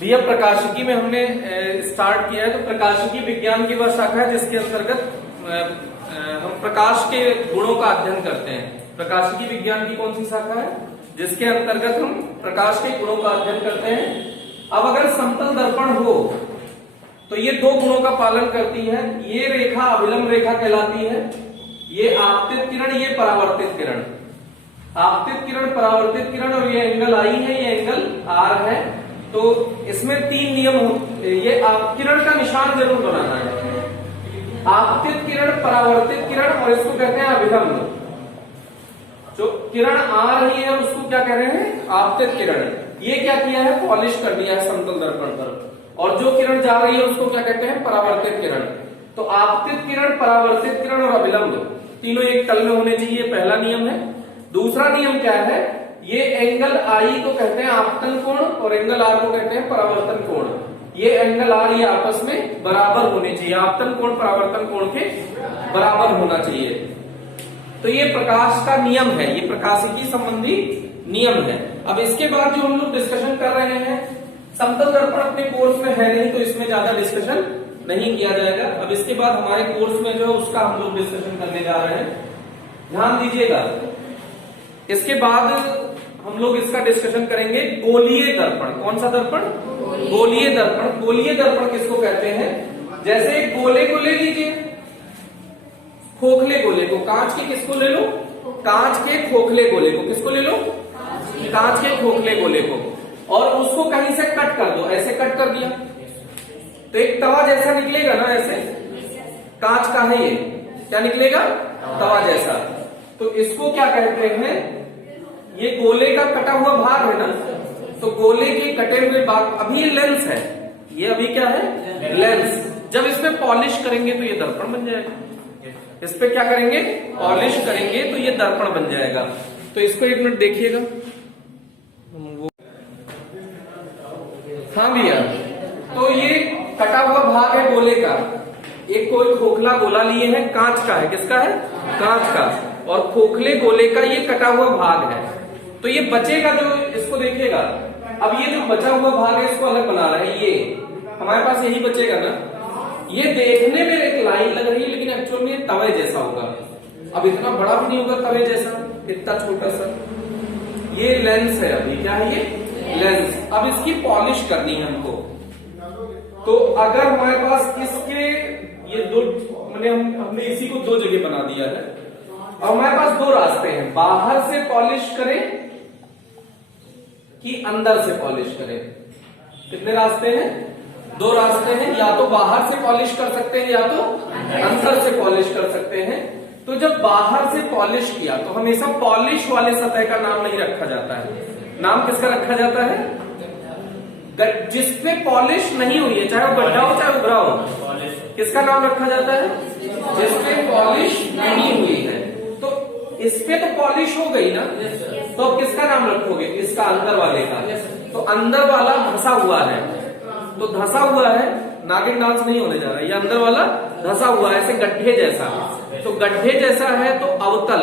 भैया प्रकाशिकी में हमने स्टार्ट किया है। तो प्रकाशिकी विज्ञान की वह शाखा है जिसके अंतर्गत हम प्रकाश के गुणों का अध्ययन करते हैं। प्रकाशिकी विज्ञान की कौन सी शाखा है जिसके अंतर्गत हम प्रकाश के गुणों का अध्ययन करते हैं। अब अगर समतल दर्पण हो तो ये दो गुणों का पालन करती है। ये रेखा अभिलंब रेखा कहलाती है। ये आपतित किरण, ये परावर्तित किरण। आपतित किरण, परावर्तित किरण, और ये एंगल आई है, ये एंगल आर है। तो इसमें तीन नियम होते। ये किरण का निशान जरूर बनाना है। आपतित किरण, परावर्तित किरण, और इसको कहते हैं अभिलंब। जो किरण आ रही है उसको क्या कह रहे हैं? आपतित किरण। ये क्या किया है? पॉलिश कर दिया है समतल दर्पण पर। और जो किरण जा रही है उसको क्या कहते हैं? परावर्तित किरण। तो आपतित किरण, परावर्तित किरण और अभिलंब तीनों एक तल में होने चाहिए, पहला नियम है। दूसरा नियम क्या है? ये एंगल आई को कहते हैं आपतन कोण और एंगल आर को कहते हैं परावर्तन कोण। ये एंगल आर ये आपस में बराबर होने चाहिए। आपतन कोण परावर्तन कोण के बराबर होना चाहिए। तो ये प्रकाश का नियम है, ये प्रकाशिकी संबंधी नियम है। अब इसके बाद जो हम लोग डिस्कशन कर रहे हैं, समतल दर्पण अपने कोर्स में है नहीं तो इसमें ज्यादा डिस्कशन नहीं किया जाएगा। अब इसके बाद हमारे कोर्स में जो है उसका हम लोग डिस्कशन करने जा रहे हैं, ध्यान दीजिएगा। इसके बाद हम लोग इसका डिस्कशन करेंगे गोलीय दर्पण। कौन सा दर्पण? गोलीय दर्पण। गोलीय दर्पण किसको कहते हैं? जैसे एक गोले को ले लीजिए, खोखले गोले को, कांच के किसको ले लो? कांच के खोखले गोले को। किसको ले लो? कांच के खोखले गोले को। और उसको कहीं से कट कर दो, ऐसे कट कर दिया तो एक तवा जैसा निकलेगा ना, ऐसे। कांच का है ये, क्या निकलेगा? तवा जैसा। तो इसको क्या कहते हैं? ये गोले का कटा हुआ भाग है ना, तो गोले के कटे हुए भाग, अभी ये लेंस है, ये अभी क्या है? लेंस। जब इसमें पॉलिश करेंगे तो ये दर्पण बन जाएगा। इस पे क्या करेंगे? पॉलिश करेंगे तो ये दर्पण बन जाएगा। तो इसको एक मिनट देखिएगा। हाँ भैया, तो ये कटा हुआ भाग है गोले का। एक कोई खोखला गोला लिए है, कांच का है। किसका है? कांच का। और खोखले गोले का ये कटा हुआ भाग है। तो ये बचेगा जो, इसको देखिएगा। अब ये जो बचा हुआ भाग है इसको अलग बना रहा है। ये हमारे पास यही बचेगा ना। ये देखने में एक लाइन लग रही है लेकिन एक्चुअल में तवे जैसा होगा। अब इतना बड़ा भी नहीं होगा तवे जैसा, इतना छोटा सा। ये लेंस है, अभी क्या है? ये लेंस। अब इसकी पॉलिश करनी है हमको। तो अगर हमारे पास इसके ये दो, मैंने हमने इसी को दो जगह बना दिया है। और हमारे पास दो रास्ते हैं, बाहर से पॉलिश करें कि अंदर से पॉलिश करें। कितने रास्ते हैं? दो रास्ते हैं। या तो बाहर से पॉलिश कर सकते हैं या तो अंदर से पॉलिश कर सकते हैं। तो जब बाहर से पॉलिश किया तो हमेशा पॉलिश वाले सतह का नाम नहीं रखा जाता है। नाम किसका रखा जाता है? जिसपे पॉलिश नहीं हुई है, चाहे वो गड्ढा हो चाहे उभरा हो, किसका नाम रखा जाता है? जिसपे पॉलिश नहीं हुई है। तो इसपे तो पॉलिश हो गई ना, तो अब किसका नाम रखोगे? इसका अंदर वाले का। तो अंदर वाला धंसा हुआ है, तो धंसा हुआ है, नागिन डांस नहीं होने जा रहा है। ये अंदर वाला धंसा हुआ है, ऐसे गड्ढे जैसा। तो गड्ढे जैसा है तो अवतल,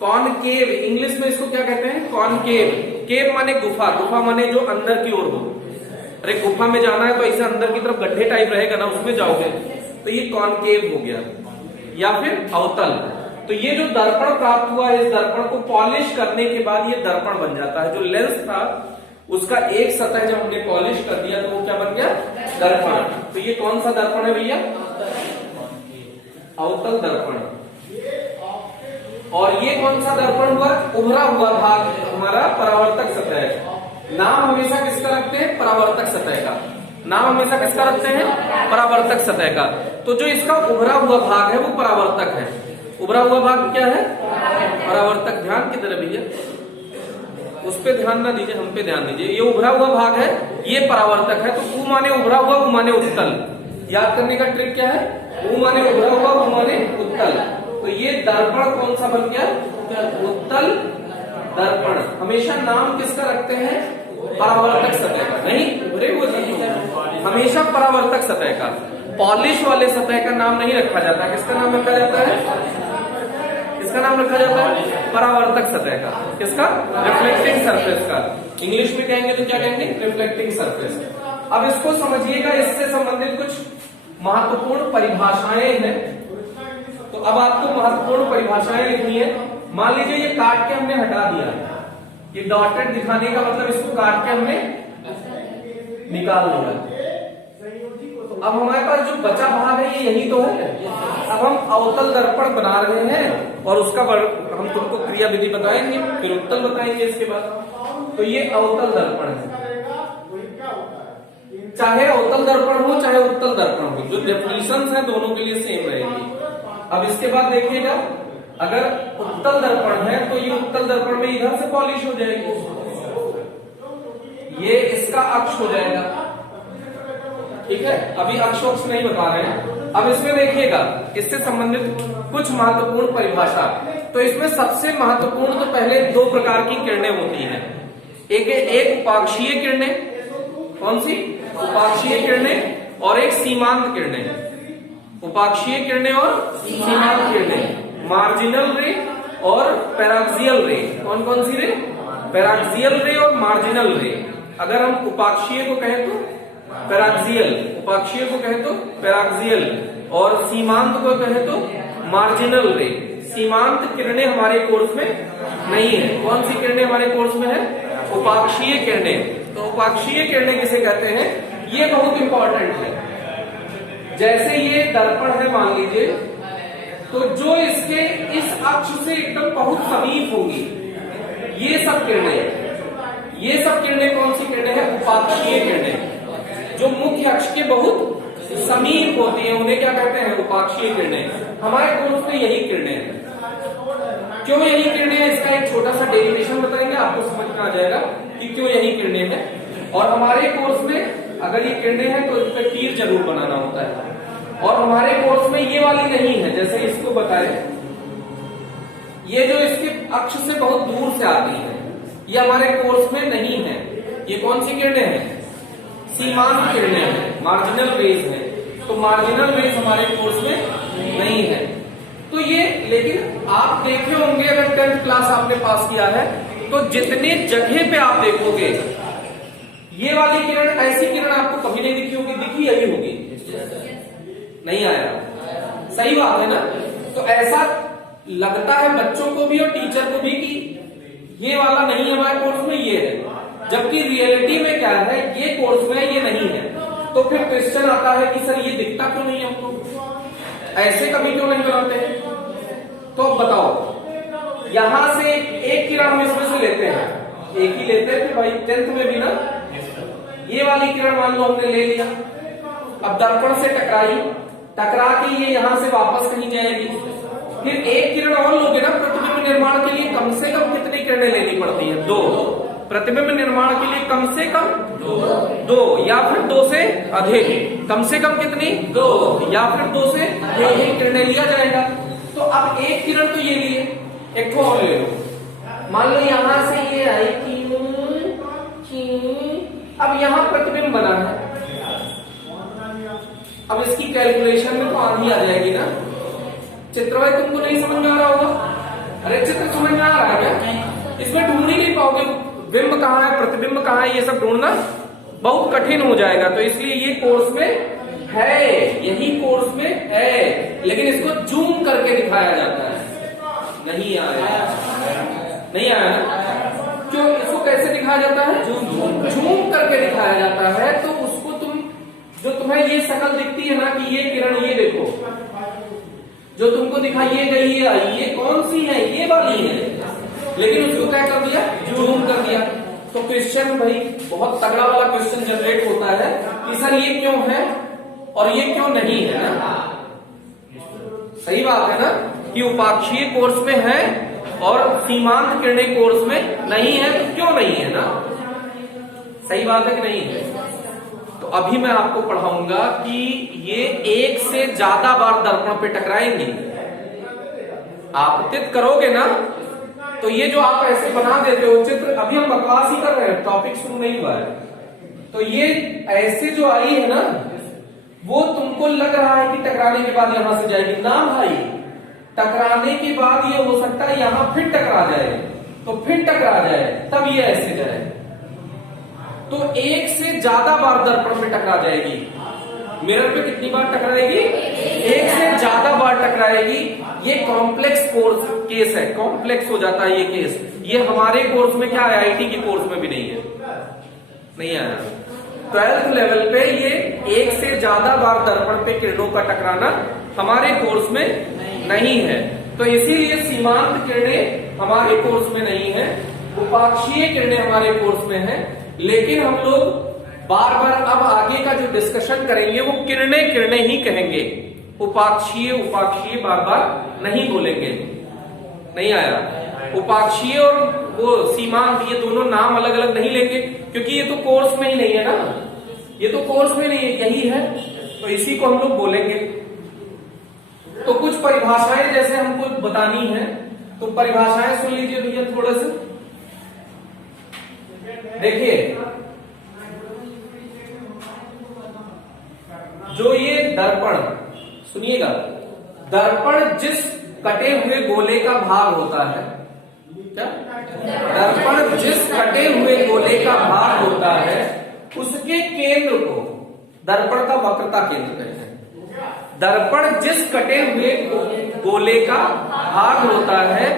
कॉनकेव। इंग्लिश में इसको क्या कहते हैं? कॉनकेव। केव माने गुफा, गुफा माने जो अंदर की ओर हो। अरे गुफा में जाना है तो ऐसे अंदर की तरफ गड्ढे टाइप रहेगा ना, उसमें जाओगे तो ये कॉनकेव हो गया, या फिर अवतल। तो ये जो दर्पण प्राप्त हुआ है, इस दर्पण को पॉलिश करने के बाद ये दर्पण बन जाता है। जो लेंस था उसका एक सतह जब हमने पॉलिश कर दिया तो वो क्या बन गया? दर्पण। तो ये कौन सा दर्पण है भैया? अवतल दर्पण। और ये कौन सा दर्पण हुआ? उभरा हुआ भाग हमारा परावर्तक सतह है। नाम हमेशा किसका रखते हैं? परावर्तक सतह का। नाम हमेशा किसका रखते हैं? परावर्तक सतह का। तो जो इसका उभरा हुआ भाग है वो परावर्तक है। उभरा हुआ भाग क्या है? परावर्तक। ध्यान किधर है भैया? उस पे ध्यान ना दीजिए, हम पे ध्यान दीजिए। ये उभरा हुआ भाग है, ये परावर्तक है। तो उ माने उभरा हुआ, उ माने उत्तल। याद करने का ट्रिक क्या है? उ माने उभरा हुआ, उ माने उत्तल। तो ये दर्पण कौन सा बन गया? उत्तल दर्पण। हमेशा नाम किसका रखते हैं? परावर्तक सतह का, नहीं उभरे हुए नहीं, हमेशा परावर्तक सतह का। पॉलिश वाले सतह का नाम नहीं रखा जाता। किसका नाम रखा जाता है? किसका नाम रखा जाता है? परावर्तक सतह का। किसका? रिफ्लेक्टिंग सरफेस का। इंग्लिश में कहेंगे तो क्या कहेंगे, रिफ्लेक्टिंग सरफेस। अब इसको समझिएगा, इससे संबंधित कुछ महत्वपूर्ण परिभाषाएं हैं। तो अब आपको महत्वपूर्ण परिभाषाएं लिखनी है। मान लीजिए ये काट के हमने हटा दिया, ये डॉटेड दिखाने का मतलब इसको काट के हमने निकाल दिया। तो अब हमारे पास जो बचा भाग है ये यही तो है। अब हम अवतल दर्पण बना रहे हैं और उसका हम तुमको क्रिया विधि बताएंगे, फिर उत्तल बताएंगे इसके बाद। तो ये अवतल दर्पण है, चाहे अवतल दर्पण हो चाहे उत्तल दर्पण हो, जो डेफिनेशन है दोनों के लिए सेम रहेगी। अब इसके बाद देखिएगा, अगर उत्तल दर्पण है तो ये उत्तल दर्पण में इधर से पॉलिश हो जाएगी, ये इसका अक्ष हो जाएगा, ठीक है। अभी अक्ष नहीं बता रहे हैं। अब इसमें देखिएगा, इससे संबंधित कुछ महत्वपूर्ण परिभाषा। तो इसमें सबसे महत्वपूर्ण तो पहले दो प्रकार की किरणें होती हैं, एक उपाक्षीय किरणें, कौन सी, उपाक्षीय किरणें, और एक सीमांत किरणें। उपाक्षीय किरणें और सीमांत किरणें, मार्जिनल रे और पैराक्सियल रे। कौन कौन सी रे, पैराक्सियल रे और मार्जिनल रे। अगर हम उपाक्षीय को कहें तो पैराक्सियल, उपाक्षीय को कहें तो पैराक्सियल, और सीमांत को कहें तो मार्जिनल रे। सीमांत किरणें हमारे कोर्स में नहीं है। कौन सी किरणें हमारे कोर्स में है, उपाक्षीय किरणें। तो उपाक्षीय किरणें किसे कहते हैं, ये बहुत इंपॉर्टेंट है। जैसे ये दर्पण है मान लीजिए, तो जो इसके इस अक्ष से एकदम बहुत समीप होंगी, ये सब किरणें कौन सी किरणें हैं, उपाक्षीय किरणें। जो मुख्य अक्ष के बहुत समीप होती हैं उन्हें क्या कहते हैं, उपाक्षीय किरणें। हमारे कोर्स में यही किरणें हैं। क्यों यही किरणें हैं, इसका एक छोटा सा डेरिवेशन बताएंगे, आपको समझ में आ जाएगा कि क्यों यही किरणें हैं। और हमारे कोर्स में अगर ये किरणें हैं तो इस पर तीर जरूर बनाना होता है, और हमारे कोर्स में ये वाली नहीं है। जैसे इसको बताए, ये जो इसके अक्ष से बहुत दूर से आती है, ये हमारे कोर्स में नहीं है। ये कौन सी किरणें हैं, सीमांत किरणें हैं, मार्जिनल रेज है। तो मार्जिनल रेज हमारे कोर्स में नहीं है। तो ये, लेकिन आप देखे होंगे अगर 10th क्लास आपने पास किया है तो जितने जगह पे आप देखोगे ये वाली किरण, ऐसी किरण आपको कभी नहीं दिखी होगी, दिखी यही होगी, नहीं आया। सही बात है ना। तो ऐसा लगता है बच्चों को भी और टीचर को भी कि ये वाला नहीं है हमारे कोर्स में, ये है। जबकि रियलिटी में क्या है, ये कोर्स में ये नहीं है। तो फिर क्वेश्चन आता है कि सर ये दिखता क्यों नहीं है हमको, ऐसे कभी क्यों नहीं बनाते हैं। तो बताओ, यहां से एक किरण हम इसमें से लेते हैं, एक ही लेते हैं भाई, 10th में भी ना। ये वाली किरण मान लो हमने ले लिया, अब दर्पण से टकरा के ये यहां से वापस कहीं जाएगी। फिर एक किरण और लोगे ना, प्रतिबिंब निर्माण के लिए कम से कम कितनी किरणें लेनी पड़ती है, 2। प्रतिबिंब निर्माण के लिए कम से कम 2 या फिर 2 से अधिक। कम से कम कितनी, 2 या फिर 2 से अधिक किरणें लिया जाएगा। तो अब एक किरण तो ये लिए, एक को और ले लो। मान लो यहां से ये आई, अब यहां प्रतिबिंब बना है। अब इसकी कैलकुलेशन में तो आंधी आ जाएगी ना। चित्र भाई तुमको नहीं समझ में आ रहा होगा, अरे चित्र समझ में आ रहा है क्या, इसमें ढूंढ ही नहीं पाओगे बिंब कहाँ है, प्रतिबिंब कहाँ है, ये सब ढूंढना बहुत कठिन हो जाएगा। तो इसलिए ये कोर्स में है, यही कोर्स में है, लेकिन इसको जूम करके दिखाया जाता है। नहीं आया, नहीं आया ना। क्यों, इसको कैसे दिखाया जाता है, जूम करके दिखाया जाता है। तो उसको जो तुम्हें ये शक्ल दिखती है ना कि ये किरण, ये देखो जो तुमको दिखाई गई है, ये कौन सी है, ये वाली है, लेकिन उसको क्या कर दिया, जूम कर दिया। तो क्वेश्चन भाई बहुत तगड़ा वाला क्वेश्चन जनरेट होता है कि सर ये क्यों है और ये क्यों नहीं है ना। सही बात है ना कि उपाक्षीय कोर्स में है और सीमांत किरणें कोर्स में नहीं है, तो क्यों नहीं है ना। सही बात है कि नहीं है। तो अभी मैं आपको पढ़ाऊंगा कि ये एक से ज्यादा बार दर्पण पे टकराएंगे। आपतित करोगे ना तो ये जो आप ऐसे बना देते हो चित्र, अभी हम बकवास ही कर रहे हैं, टॉपिक शुरू नहीं हुआ है। तो ये ऐसे जो आई है ना, वो तुमको लग रहा है कि टकराने के बाद यहां से जाएगी ना भाई। टकराने के बाद ये हो सकता है यहां फिर टकरा जाए, तो फिर टकरा जाए, तब ये ऐसे जाए। तो एक से ज्यादा बार दर्पण में टकरा जाएगी। मिरर पे कितनी बार टकराएगी? एक से ज्यादा बार टकराएगी। ये कॉम्प्लेक्स कोर्स केस है, कॉम्प्लेक्स हो जाता है ये केस। ये हमारे कोर्स में क्या है, आईआईटी के कोर्स में भी नहीं है, नहीं आया। 12th लेवल पे ये एक से ज्यादा बार दर्पण पे किरणों का टकराना हमारे कोर्स में नहीं है, तो इसीलिए सीमांत किरणें हमारे कोर्स में नहीं है, उपाक्षीय किरणें हमारे कोर्स में है। लेकिन हम लोग बार बार अब आगे का जो डिस्कशन करेंगे वो किरणें किरणें ही कहेंगे, उपाक्षीय उपाक्षीय बार बार नहीं बोलेंगे। नहीं आया? उपाक्षीय और वो सीमांत ये दोनों नाम अलग अलग नहीं लेंगे, क्योंकि ये तो कोर्स में ही नहीं है ना, ये तो कोर्स में नहीं है, यही है, तो इसी को हम लोग बोलेंगे। तो कुछ परिभाषाएं जैसे हमको बतानी है, तो परिभाषाएं सुन लीजिए भैया थोड़ा सा। देखिए, जो ये दर्पण, सुनिएगा, दर्पण जिस कटे हुए गोले का भाग होता है, क्या? दर्पण जिस कटे हुए गोले का भाग होता है उसके केंद्र को दर्पण का वक्रता केंद्र कहते हैं। दर्पण जिस कटे हुए गोले का भाग होता है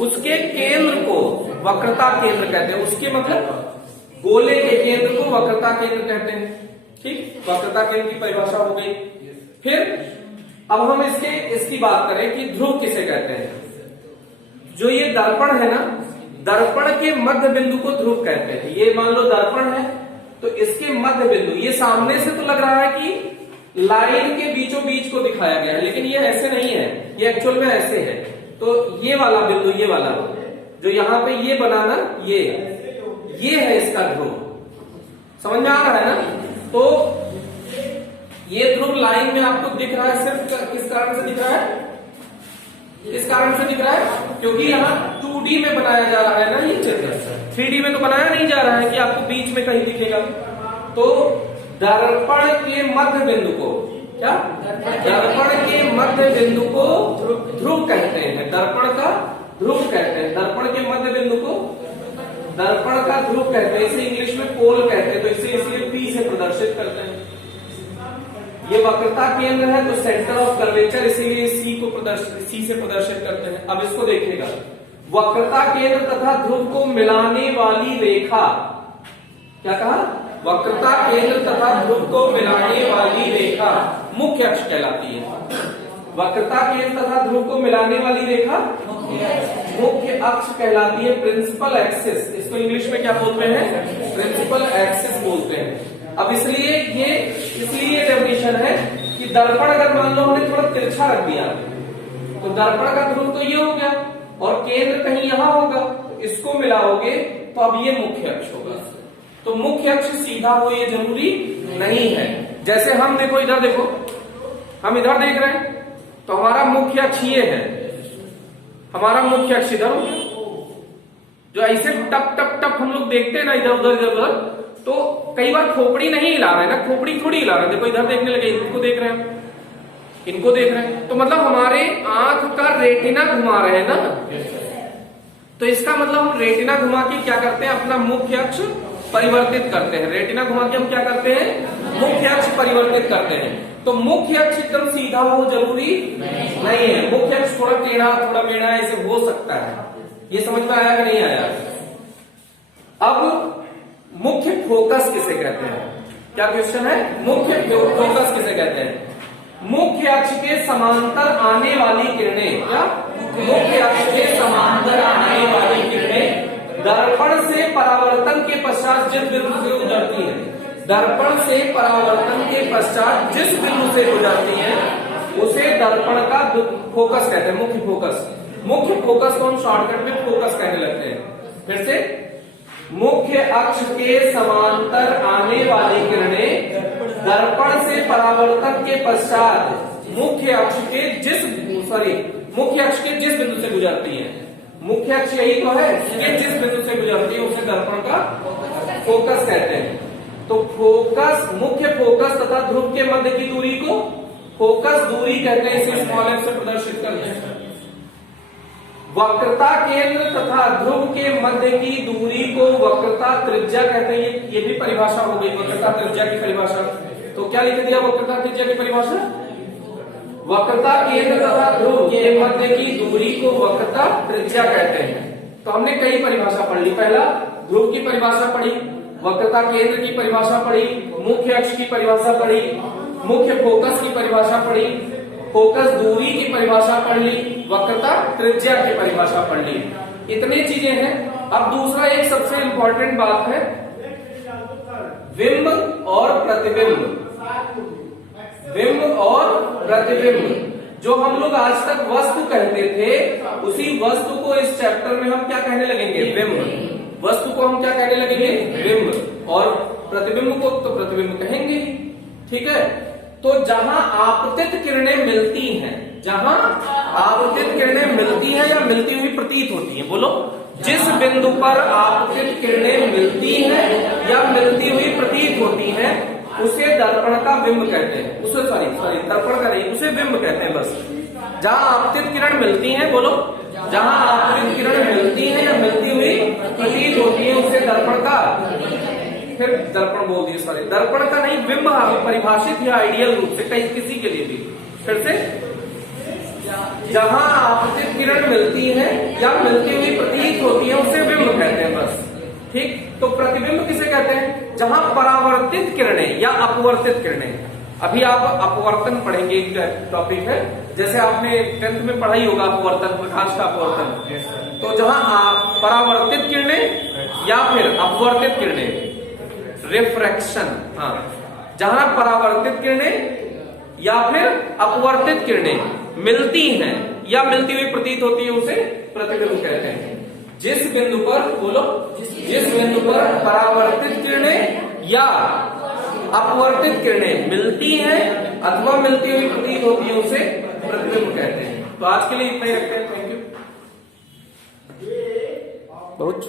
उसके केंद्र को वक्रता केंद्र कहते हैं। उसके मतलब गोले के केंद्र को वक्रता केंद्र कहते हैं। ठीक, वक्रता केंद्र की परिभाषा हो गई। फिर अब हम इसकी बात करें कि ध्रुव किसे कहते हैं। जो ये दर्पण है ना, दर्पण के मध्य बिंदु को ध्रुव कहते हैं। ये मान लो दर्पण है, तो इसके मध्य बिंदु, ये सामने से तो लग रहा है कि लाइन के बीचों बीच को दिखाया गया है, लेकिन ये ऐसे नहीं है, ये एक्चुअल में ऐसे है। तो ये वाला बिंदु, ये वाला जो यहाँ पे ये बनाना, ये है इसका ध्रुव। समझ में आ रहा है ना? तो ये ध्रुव लाइन में आपको दिख रहा है, सिर्फ किस कारण से दिख रहा है? इस कारण से दिख रहा है क्योंकि यहाँ 2D में बनाया जा रहा है ना ये चित्र, 3D में तो बनाया नहीं जा रहा है कि आपको बीच में कहीं दिखेगा। तो दर्पण के मध्य बिंदु को क्या? दर्पण के मध्य बिंदु को ध्रुव कहते हैं, दर्पण का ध्रुव कहते हैं। दर्पण के मध्य बिंदु को दर्पण का ध्रुव कहते हैं। इसे इंग्लिश में पोल कहते हैं, तो इसे इसलिए P से प्रदर्शित करते हैं। ये वक्रता केंद्र है, तो सेंटर ऑफ कर्वेचर, इसीलिए C से प्रदर्शित करते हैं। अब इसको देखिएगा, वक्रता केंद्र तथा ध्रुव को मिलाने वाली रेखा, क्या कहा? वक्रता केंद्र तथा ध्रुव को मिलाने वाली रेखा मुख्य अक्ष कहलाती है। वक्रता केंद्र तथा ध्रुव को मिलाने वाली रेखा मुख्य अक्ष कहलाती है, प्रिंसिपल एक्सिस। इसको इंग्लिश में क्या बोलते हैं? प्रिंसिपल एक्सिस बोलते हैं। अब इसलिए डेफिनेशन है कि दर्पण अगर मान लो हमने थोड़ा तिरछा रख दिया, तो दर्पण का ध्रुव तो ये हो गया और केंद्र कहीं यहां होगा, तो इसको मिलाओगे तो अब ये मुख्य अक्ष होगा। तो मुख्य अक्ष सीधा हो ये जरूरी नहीं है। जैसे हम देखो, इधर देखो, हम इधर देख रहे हैं, तो हमारा मुख्य अक्ष ये है, हमारा मुख्य अक्ष इधर हो गया। जो ऐसे टप टप टप हम लोग देखते हैं ना इधर उधर, तो कई बार खोपड़ी नहीं हिला रहे ना, खोपड़ी थोड़ी हिला रहे। देखो इधर देखने लगे, इनको देख रहे हैं, इनको देख रहे हैं, तो मतलब हमारे आंख का रेटिना घुमा रहे हैं ना। तो इसका मतलब हम रेटिना घुमा के क्या करते हैं? अपना मुख्य अक्ष परिवर्तित करते हैं। रेटिना घुमा के हम क्या करते हैं? मुख्य अक्ष परिवर्तित करते हैं। तो मुख्य अक्ष एकदम सीधा हो जरूरी नहीं है, मुख्य अक्ष थोड़ा टेढ़ा थोड़ा मेढ़ा ऐसे हो सकता है। ये समझ में आया कि नहीं आया? अब मुख्य फोकस किसे कहते हैं? क्या क्वेश्चन है? मुख्य फोकस किसे कहते हैं? मुख्य अक्ष के समांतर आने वाली किरणें, क्या? मुख्य अक्ष के समांतर आने वाली किरणें दर्पण से परावर्तन के पश्चात जिस बिंदु से गुजरती है, दर्पण से परावर्तन के पश्चात जिस बिंदु से गुजरती है उसे दर्पण का फोकस कहते हैं, मुख्य फोकस। मुख्य फोकस को हम शॉर्टकट में फोकस कहने लगते हैं। फिर से, मुख्य अक्ष के समांतर आने वाली किरणें दर्पण से परावर्तन के पश्चात मुख्य अक्ष के जिस बिंदु से गुजरती है, मुख्य अक्ष यही तो है कि जिस बिंदु से गुजरती है उसे दर्पण का फोकस कहते हैं। तो फोकस, मुख्य फोकस तथा ध्रुव के मध्य की दूरी को फोकस दूरी कहते हैं, इसे स्मॉल f से प्रदर्शित करते हैं। वक्रता केंद्र तथा ध्रुव के मध्य की दूरी को वक्रता त्रिज्या कहते हैं। ये भी परिभाषा हो गई वक्रता त्रिज्या की परिभाषा। तो क्या लिख दिया वक्रता त्रिज्या की परिभाषा? वक्रता केंद्र तथा ध्रुव के मध्य की दूरी को वक्रता त्रिज्या कहते हैं। तो हमने कई परिभाषा पढ़ ली। पहला ध्रुव की परिभाषा पढ़ी, वक्रता केंद्र की परिभाषा पढ़ी, मुख्य अक्ष की परिभाषा पढ़ी, मुख्य फोकस की परिभाषा पढ़ी, फोकस दूरी की परिभाषा पढ़ ली, वक्रता त्रिज्या की परिभाषा पढ़ ली। इतनी चीजें हैं। अब दूसरा एक सबसे इंपॉर्टेंट बात है बिंब और प्रतिबिंब। बिंब और प्रतिबिंब जो हम लोग आज तक वस्तु कहते थे, उसी वस्तु को इस चैप्टर में हम क्या कहने लगेंगे? बिंब। वस्तु को हम क्या कहने लगेंगे? बिंब। और प्रतिबिंब को तो प्रतिबिंब कहेंगे। ठीक है। तो जहां आपतित किरणें मिलती हैं, जहां आपतित किरणें मिलती हैं या मिलती हुई प्रतीत होती हैं, बोलो, जिस बिंदु पर आपतित किरणें मिलती हैं या मिलती हुई प्रतीत होती हैं, उसे दर्पण का बिंब कहते हैं। उसे सॉरी दर्पण का नहीं, उसे बिंब कहते हैं। बस जहां आपतित किरण मिलती हैं, बोलो, जहां आपतित किरण मिलती है या मिलती हुई प्रतीत होती है, उसे दर्पण का, फिर दर्पण बोल दिए, सॉरी दर्पण का नहीं, बिंब परिभाषित या आइडियल रूप से कहीं किसी के लिए भी। फिर से, जहां आपतित किरण मिलती है या मिलती हुई प्रतीत होती है, उसे बिंब कहते हैं। बस ठीक। तो प्रतिबिंब किसे कहते हैं? जहां परावर्तित किरणें या अपवर्तित किरणें। अभी आप अपवर्तन पढ़ेंगे, एक टॉपिक है, जैसे आपने 10th में पढ़ाई होगा अपवर्तन, प्रकाश का अपवर्तन। तो जहां परावर्तित किरणें या फिर अपवर्तित किरणें, रिफ्रैक्शन, हाँ, जहां परावर्तित किरणें या फिर अपवर्तित किरणें मिलती हैं या मिलती हुई प्रतीत होती है, उसे प्रतिबिंब कहते हैं। जिस बिंदु पर, बोलो, जिस बिंदु पर परावर्तित किरणें या अपवर्तित किरणें मिलती हैं अथवा मिलती हुई प्रतीत होती है, उसे प्रतिबिंब कहते हैं। तो आज के लिए इतना ही रखते हैं। Thank you. बहुत